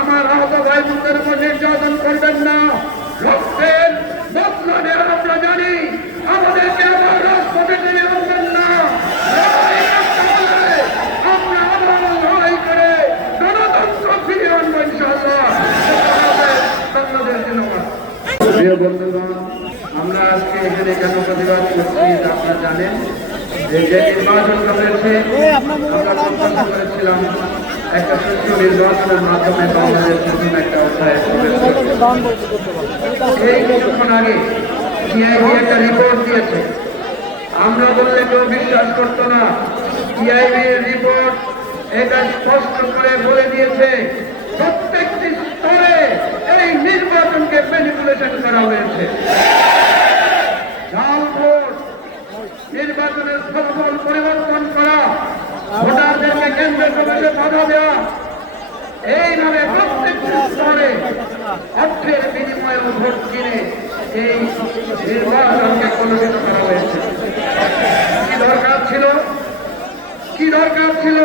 আমার আহত ভাই বোনদের উপর নির্যাতন করবেন না। রক্তের বদলা নেওয়া আমরা জানি, আমাদেরকে আবার রাজপথে টেনে আনবেন না। আমরা আবার লড়াই করে গণতন্ত্র ফিরিয়ে আনবো ইনশাআল্লাহ। বাংলাদেশ জিন্দাবাদ। প্রিয় বন্ধুগণ, আমরা আজকে এখানে কেন প্রতিবাদ করছি আপনারা জানেন। যে নির্বাচন হয়েছে আমরা প্রত্যাশা করেছিলাম একটা সুষ্ঠু নির্বাচনের মাধ্যমে বাংলাদেশ নতুন একটা অধ্যায় এই কিছুক্ষণ আগে টিআইবি একটা রিপোর্ট দিয়েছে। আমরা বললে কেউ বিশ্বাস করতো না। টিআইবির রিপোর্ট এটা স্পষ্ট করে বলে দিয়েছে প্রত্যেকটি স্তরে এই নির্বাচনকে ম্যানিপুলেশন করা হয়েছে। জাল ভোট, নির্বাচনের ফলাফল পরিবর্তন করা, ভোটারদেরকে কেন্দ্রে প্রবেশে বাধা দেওয়া, এইভাবে প্রত্যেকটি স্তরে অর্থের বিনিময়ে ভোট কিনে এই নির্বাচনকে কলুষিত করা হয়েছে। কি দরকার ছিল? কি দরকার ছিল?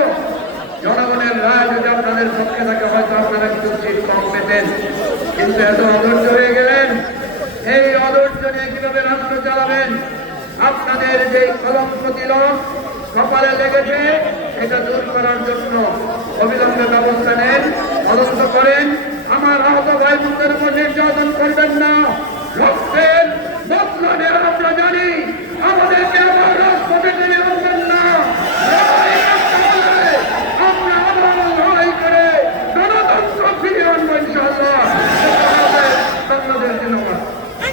জনগণের রায় যদি আপনাদের পক্ষে থাকে হয়তো আপনারা কিছু সিট কম পেতেন, কিন্তু এত অধৈর্য হয়ে গেলেন। এই অধৈর্য নিয়ে কিভাবে রাষ্ট্র চালাবেন? আপনাদের যে কলঙ্ক তিলক কপালে লেগেছে এটা দূর করার জন্য অবিলম্বে ব্যবস্থা নেন, তদন্ত করেন। আমার আহত ভাই বোনদের উপর নির্যাতন করবেন না। রক্তের বদলা নেওয়া